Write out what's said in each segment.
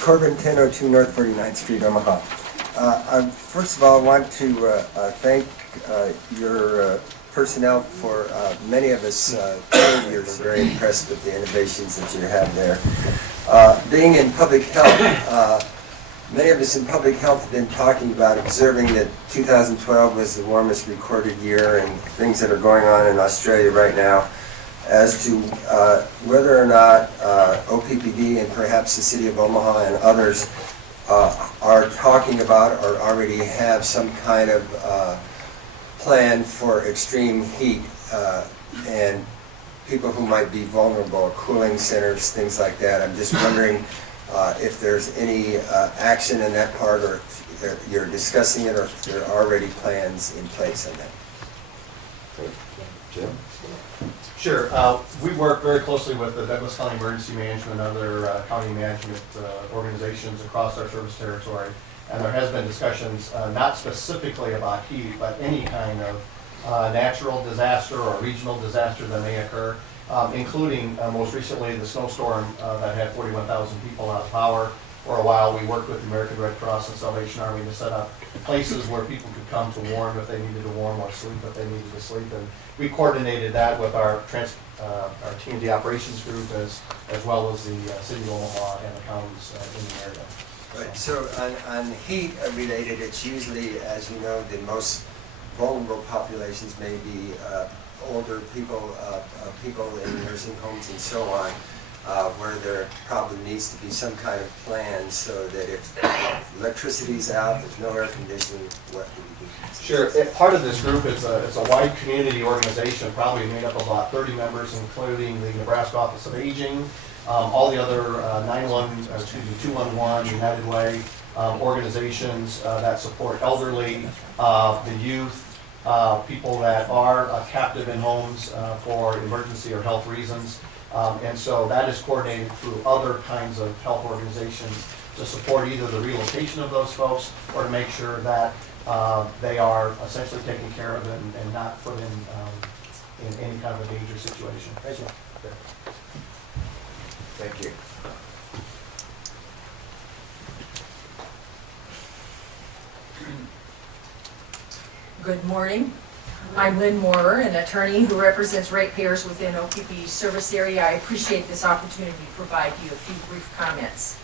Corbin, 1002 North 49th Street, Omaha. First of all, I want to thank your personnel for many of us 20 years very impressed with the innovations that you have there. Being in public health, many of us in public health have been talking about observing that 2012 was the warmest recorded year and things that are going on in Australia right now as to whether or not OPPD and perhaps the City of Omaha and others are talking about or already have some kind of plan for extreme heat and people who might be vulnerable, cooling centers, things like that. I'm just wondering if there's any action in that part, or if you're discussing it, or if there are already plans in place on that. Jim? Sure. We work very closely with the Douglas County Emergency Management and other county management organizations across our service territory. And there has been discussions, not specifically about heat, but any kind of natural disaster or regional disaster that may occur, including most recently the snowstorm that had 41,000 people out of power. For a while, we worked with the American Red Cross and Salvation Army to set up places where people could come to warm if they needed to warm, or sleep if they needed to sleep. And we coordinated that with our T&D operations group as well as the City of Omaha and the counties in the area. Right. So on heat related, it's usually, as you know, the most vulnerable populations may be older people, people in nursing homes and so on, where there probably needs to be some kind of plan so that if electricity's out, there's no air conditioning, what do we do? Sure. Part of this group is it's a wide community organization, probably made up of about 30 members, including the Nebraska Office of Aging, all the other 211, United Way organizations that support elderly, the youth, people that are captive in homes for emergency or health reasons. And so that is coordinated through other kinds of health organizations to support either the relocation of those folks or to make sure that they are essentially taken care of and not put in any kind of a dangerous situation. Thank you. Thank you. Good morning. I'm Lynn Moorer, an attorney who represents ratepayers within OPPD's service area. I appreciate this opportunity to provide you a few brief comments.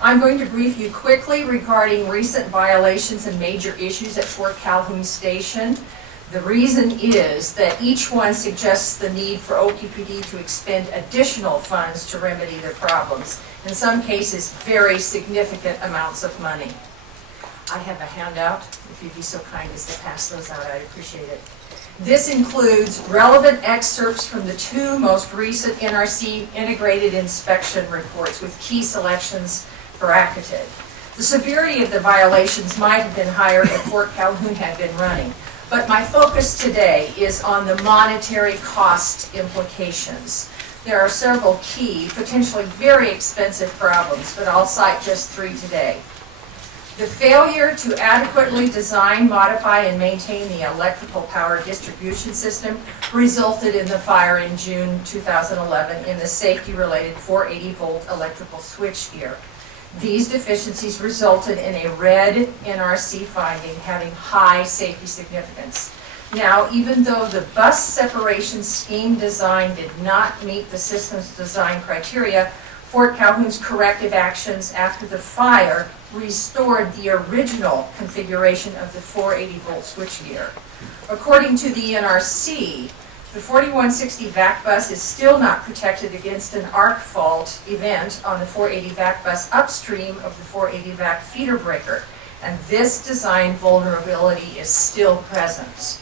I'm going to brief you quickly regarding recent violations and major issues at Fort Calhoun Station. The reason is that each one suggests the need for OPPD to expend additional funds to remedy their problems, in some cases very significant amounts of money. I have a handout. If you'd be so kind as to pass those out, I'd appreciate it. This includes relevant excerpts from the two most recent NRC integrated inspection reports with key selections bracketed. The severity of the violations might have been higher if Fort Calhoun had been running, but my focus today is on the monetary cost implications. There are several key, potentially very expensive problems, but I'll cite just three today. The failure to adequately design, modify, and maintain the electrical power distribution system resulted in the fire in June 2011 in the safety-related 480-volt electrical switchgear. These deficiencies resulted in a red NRC finding having high safety significance. Now, even though the bus separation scheme design did not meet the system's design criteria, Fort Calhoun's corrective actions after the fire restored the original configuration of the 480-volt switchgear. According to the NRC, the 4160 VAC bus is still not protected against an arc fault event on the 480 VAC bus upstream of the 480 VAC feeder breaker, and this design vulnerability is still present.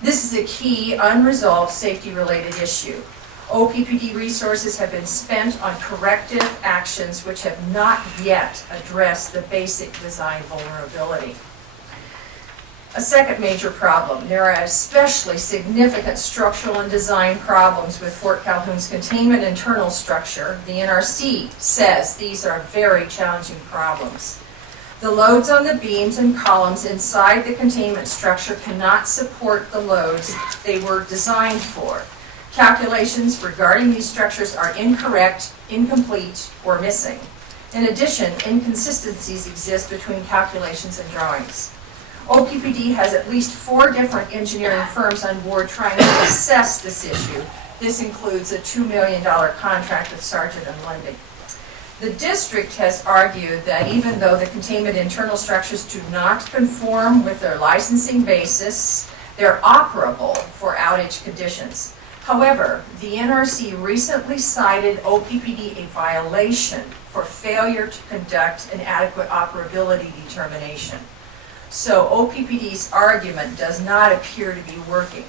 This is a key unresolved safety-related issue. OPPD resources have been spent on corrective actions which have not yet addressed the basic design vulnerability. A second major problem, there are especially significant structural and design problems with Fort Calhoun's containment internal structure. The NRC says these are very challenging problems. The loads on the beams and columns inside the containment structure cannot support the loads they were designed for. Calculations regarding these structures are incorrect, incomplete, or missing. In addition, inconsistencies exist between calculations and drawings. OPPD has at least 4 different engineering firms on board trying to assess this issue. This includes a $2 million contract with Sargent and Lundy. The district has argued that even though the containment internal structures do not conform with their licensing basis, they're operable for outage conditions. However, the NRC recently cited OPPD a violation for failure to conduct an adequate operability determination. So OPPD's argument does not appear to be working.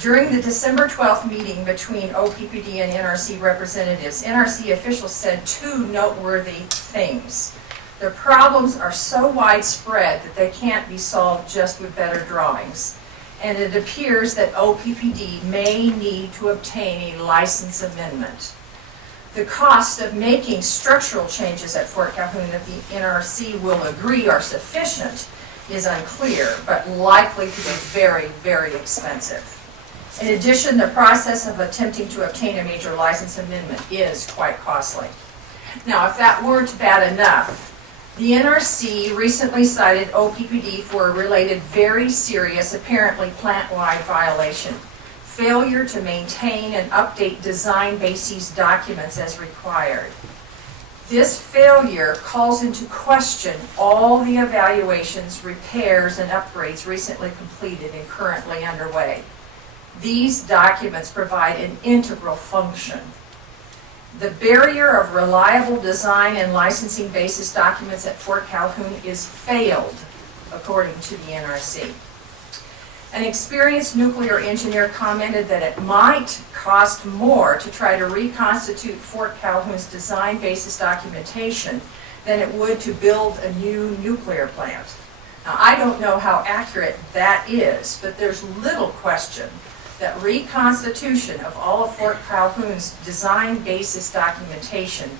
During the December 12th meeting between OPPD and NRC representatives, NRC officials said 2 noteworthy things. The problems are so widespread that they can't be solved just with better drawings. And it appears that OPPD may need to obtain a license amendment. The cost of making structural changes at Fort Calhoun that the NRC will agree are sufficient is unclear, but likely to be very, very expensive. In addition, the process of attempting to obtain a major license amendment is quite costly. Now, if that weren't bad enough, the NRC recently cited OPPD for a related very serious, apparently plant-wide violation: failure to maintain and update design bases documents as required. This failure calls into question all the evaluations, repairs, and upgrades recently completed and currently underway. These documents provide an integral function. The barrier of reliable design and licensing basis documents at Fort Calhoun is failed, according to the NRC. An experienced nuclear engineer commented that it might cost more to try to reconstitute Fort Calhoun's design basis documentation than it would to build a new nuclear plant. Now, I don't know how accurate that is, but there's little question that reconstitution of all of Fort Calhoun's design basis documentation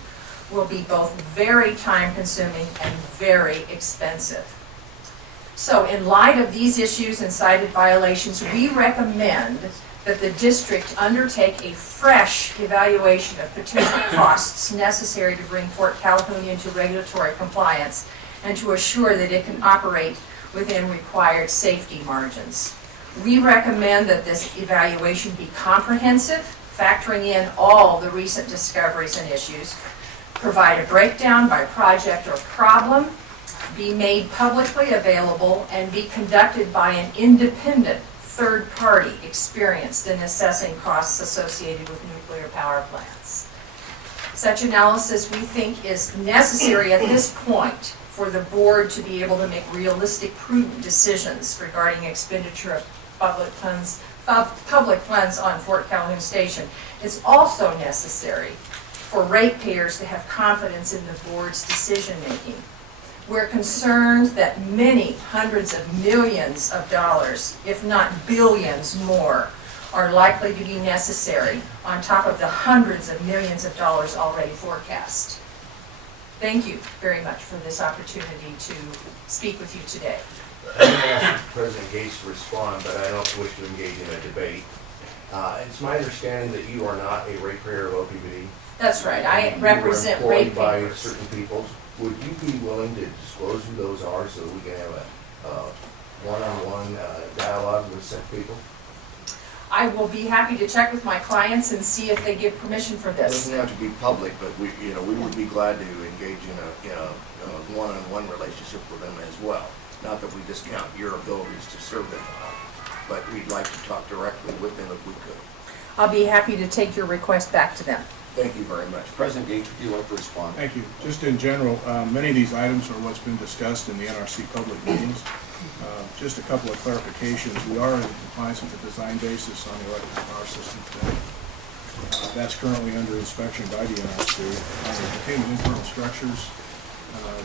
will be both very time-consuming and very expensive. So in light of these issues and cited violations, we recommend that the district undertake a fresh evaluation of potential costs necessary to bring Fort Calhoun into regulatory compliance and to assure that it can operate within required safety margins. We recommend that this evaluation be comprehensive, factoring in all the recent discoveries and issues, provide a breakdown by project or problem, be made publicly available, and be conducted by an independent third party experienced in assessing costs associated with nuclear power plants. Such analysis, we think, is necessary at this point for the board to be able to make realistic, prudent decisions regarding expenditure of public funds on Fort Calhoun Station. It's also necessary for ratepayers to have confidence in the board's decision-making. We're concerned that many hundreds of millions of dollars, if not billions more, are likely to be necessary on top of the hundreds of millions of dollars already forecast. Thank you very much for this opportunity to speak with you today. I'm going to ask President Gates to respond, but I don't wish to engage in a debate. It's my understanding that you are not a ratepayer of OPPD. That's right. I represent You are employed by ratepayers. certain people. Would you be willing to disclose who those are so that we can have a one-on-one dialogue with such people? I will be happy to check with my clients and see if they give permission for It this. doesn't have to be public, but we would be glad to engage in a one-on-one relationship with them as well. Not that we discount your abilities to serve them, but we'd like to talk directly with them if we could. I'll be happy to take your request back to them. Thank you very much. President Gates, do you want to respond? Thank you. Just in general, many of these items are what's been discussed in the NRC public meetings. Just a couple of clarifications. We are in compliance with the design basis on the electric power system today. That's currently under inspection by the NRC. On the containment internal structures,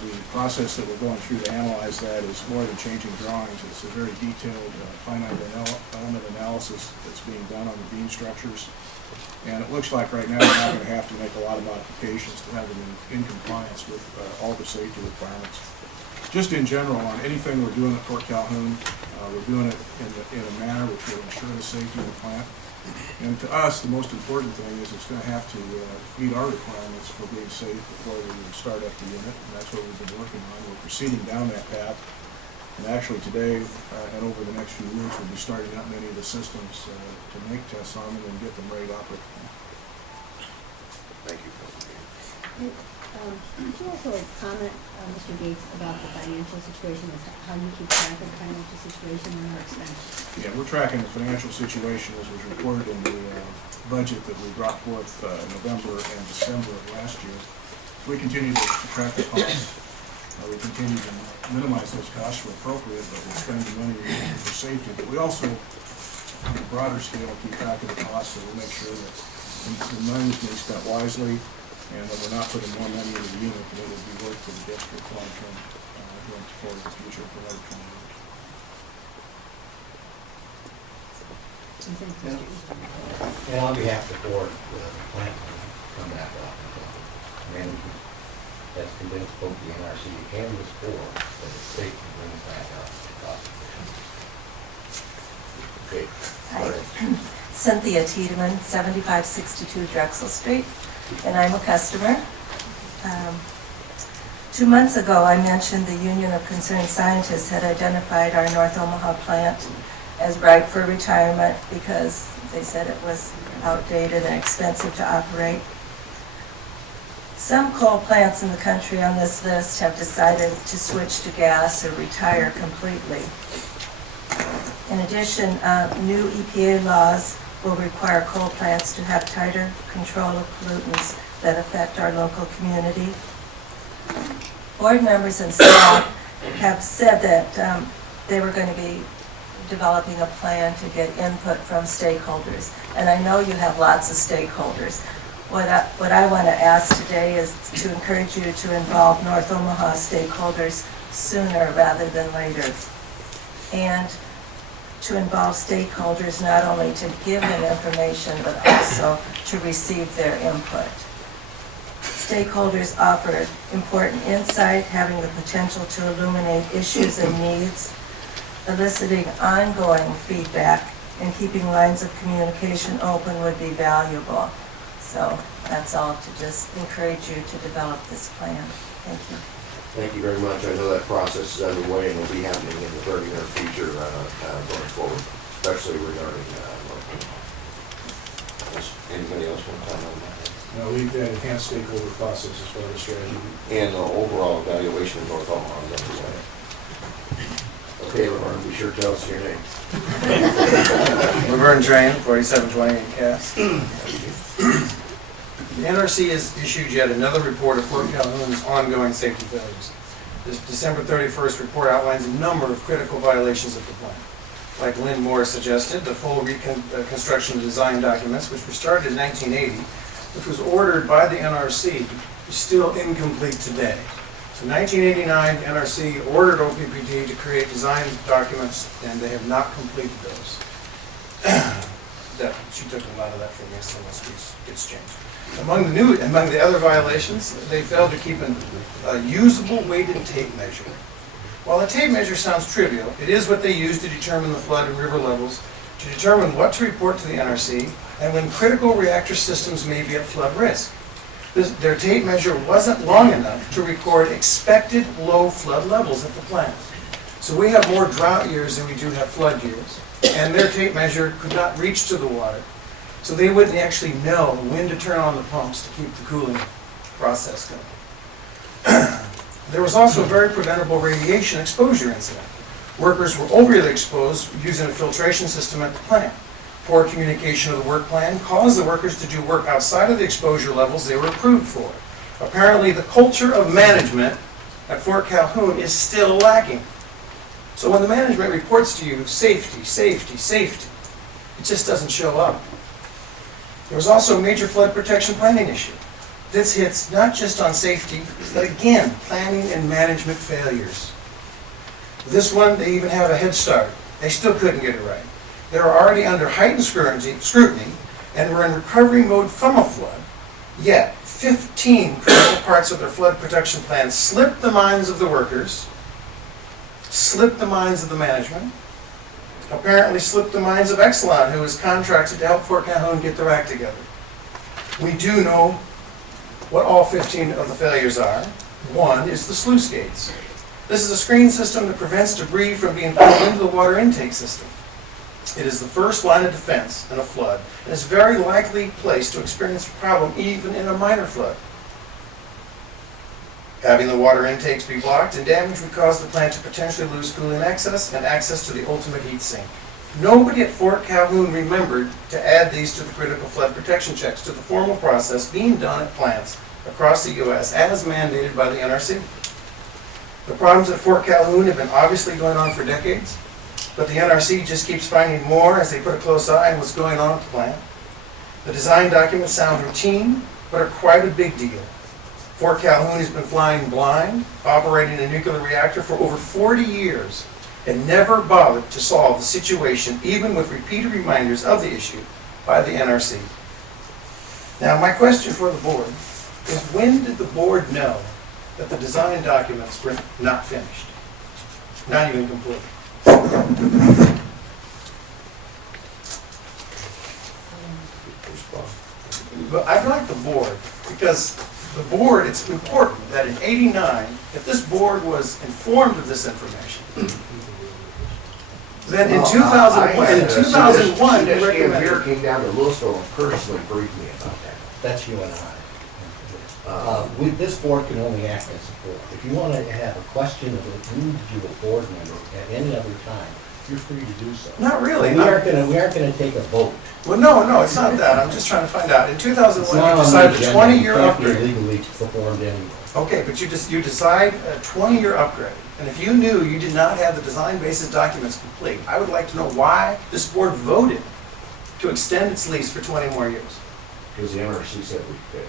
the process that we're going through to analyze that is more than changing drawings. It's a very detailed finite element analysis that's being done on the beam structures. And it looks like right now we're not going to have to make a lot of modifications to have them in compliance with all the safety requirements. Just in general, on anything we're doing at Fort Calhoun, we're doing it in a manner which will ensure the safety of the plant. And to us, the most important thing is it's gonna have to meet our requirements for being safe before we would start up the unit, and that's what we've been working on. We're proceeding down that path. And actually today, and over the next few weeks, we'll be starting up many of the systems to make tests on them and get them ready to operate. Thank you. Could you also comment, Mr. Gates, about the financial situation, as to how you keep track of the financial situation and our expenses? Yeah, we're tracking the financial situation as was reported in the budget that we brought forth November and December of last year. We continue to track the costs. We continue to minimize those costs where appropriate, but we're spending money for safety. But we also, on a broader scale, keep track of the costs, so we make sure that the money is being spent wisely, and that we're not putting more money into the unit than it would be worth to the district long-term going forward in the future for another 20 years. And thank you, Mr. Gates. And on behalf of the board, the plant will come back up. Management has convinced both the NRC and this board that it's safe to bring it back up to cost efficient. Okay. Hi. All right. Cynthia Tiedemann, 7562 Drexel Street, and I'm a customer. 2 months ago, I mentioned the Union of Concerned Scientists had identified our North Omaha plant as ripe for retirement because they said it was outdated and expensive to operate. Some coal plants in the country on this list have decided to switch to gas or retire completely. In addition, new EPA laws will require coal plants to have tighter control of pollutants that affect our local community. Board members and staff have said that they were going to be developing a plan to get input from stakeholders. And I know you have lots of stakeholders. What I want to ask today is to encourage you to involve North Omaha stakeholders sooner rather than later. And to involve stakeholders not only to give them information, but also to receive their input. Stakeholders offer important insight, having the potential to illuminate issues and needs, eliciting ongoing feedback, and keeping lines of communication open would be valuable. So that's all, to just encourage you to develop this plan. Thank you. Thank you very much. I know that process is underway and will be happening in the very near future going forward, especially regarding anybody else want to comment on that? No, we've got enhanced stakeholder process as far as strategy. And the overall evaluation of North Omaha is underway. Okay, Laverne, be sure to tell us your name. Laverne Drain, 4728 Cass. The NRC has issued yet another report of Fort Calhoun's ongoing safety failures. This December 31st report outlines a number of critical violations of the plant. Like Lynn Moore suggested, the full reconstruction design documents, which were started in 1980, which was ordered by the NRC, is still incomplete today. So 1989, the NRC ordered OPPD to create design documents, and they have not completed those. She took a lot of that from me, so unless it gets changed. Among the other violations, they failed to keep a usable weighted tape measure. While a tape measure sounds trivial, it is what they use to determine the flood and river levels, to determine what to report to the NRC, and when critical reactor systems may be at flood risk. Their tape measure wasn't long enough to record expected low flood levels at the plant. So we have more drought years than we do have flood years, and their tape measure could not reach to the water. So they wouldn't actually know when to turn on the pumps to keep the cooling process going. There was also a very preventable radiation exposure incident. Workers were overly exposed using a filtration system at the plant. Poor communication of the work plan caused the workers to do work outside of the exposure levels they were approved for. Apparently, the culture of management at Fort Calhoun is still lacking. So when the management reports to you, safety, safety, safety, it just doesn't show up. There was also a major flood protection planning issue. This hits not just on safety, but again, planning and management failures. This one, they even have a head start. They still couldn't get it right. They were already under heightened scrutiny and were in recovery mode from a flood. Yet, 15 critical parts of their flood protection plan slipped the minds of the workers, slipped the minds of the management, apparently slipped the minds of Exelon, who was contracted to help Fort Calhoun get their act together. We do know what all 15 of the failures are. One is the sluice gates. This is a screen system that prevents debris from being pulled into the water intake system. It is the first line of defense in a flood, and is very likely placed to experience a problem even in a minor flood. Having the water intakes be blocked and damaged would cause the plant to potentially lose cooling access and access to the ultimate heat sink. Nobody at Fort Calhoun remembered to add these to the critical flood protection checks to the formal process being done at plants across the U.S. as mandated by the NRC. The problems at Fort Calhoun have been obviously going on for decades, but the NRC just keeps finding more as they put a close eye on what's going on at the plant. The design documents sound routine, but are quite a big deal. Fort Calhoun has been flying blind, operating a nuclear reactor for over 40 years, and never bothered to solve the situation, even with repeated reminders of the issue by the NRC. Now, my question for the board is, when did the board know that the design documents were not finished? Not even complete. But I'd like the board, because the board, it's important that in '89, if this board was informed of this information, then in 2001, you Here recommended. came down to Louisville and personally briefed me about that. That's you and I. This board can only act as a board. If you want to have a question of an individual board member at any other time, you're free to do so. Not really. We aren't gonna take a vote. Well, no, it's not that. I'm just trying to find out. In It's 2001, not you on the decided a agenda. 20-year It can't be upgrade. legally performed anyway. Okay, but you decide a 20-year upgrade. And if you knew you did not have the design basis documents complete, I would like to know why this board voted to extend its lease for 20 more years. Because the NRC said we could.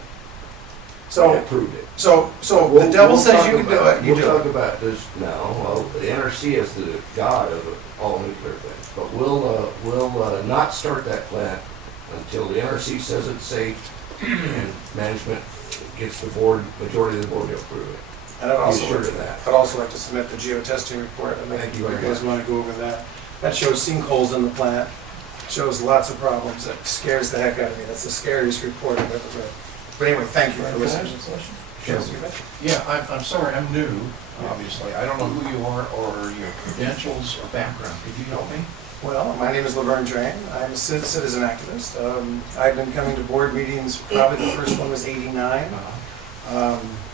So, Approved it. so the devil says you can do it, you We'll do talk it. about this now. Well, the NRC is the god of all nuclear things, but we'll not start that plant until the NRC says it's safe and management gets the board, majority of the board to approve it. And I'd also, Be sure of that. I'd also like to submit the geotesting report. I Thank think you very you guys much. want to go over that. That shows sinkholes in the plant, shows lots of problems. That scares the heck out of me. That's the scariest report I've ever read. But anyway, thank you for listening. Sure. Yes, you bet. Yeah, I'm sorry, I'm new, obviously. I don't know who you are or your credentials or background. Could you help me? Well, my name is Laverne Drain. I'm a citizen activist. I've been coming to board meetings, probably the first one was '89.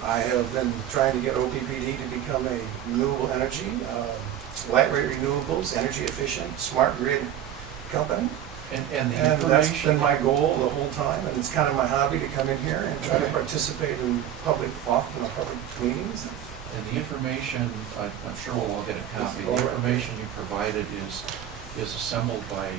I have been trying to get OPPD to become a renewable energy, lightweight renewables, energy efficient, smart grid company. And the And that's been information, my goal the whole time, and it's kind of my hobby to come in here and try to participate in public meetings. and the information, I'm sure we'll all get a copy. The information you provided is assembled by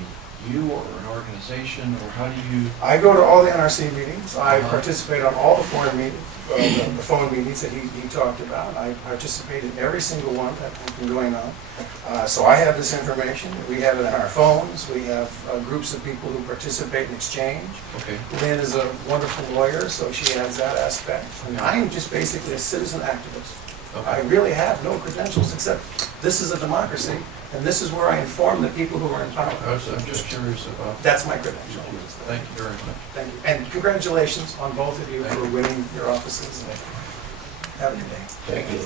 you or an organization, or how do you? I go to all the NRC meetings. I Uh-huh. participate on all the foreign meetings, the phone meetings that he talked about. I participate in every single one that has been going on. So I have this information. We have it on our phones. We have groups of people who participate and exchange. Okay, Lynn is a wonderful lawyer, so she has that aspect. And I am just basically a citizen activist. I okay. really have no credentials except this is a democracy, and this is where I inform the people who are in power. I'm just curious about, That's my credential. thank you very much. Thank you. And congratulations on both of you for winning your offices. Have a good day. Thank you.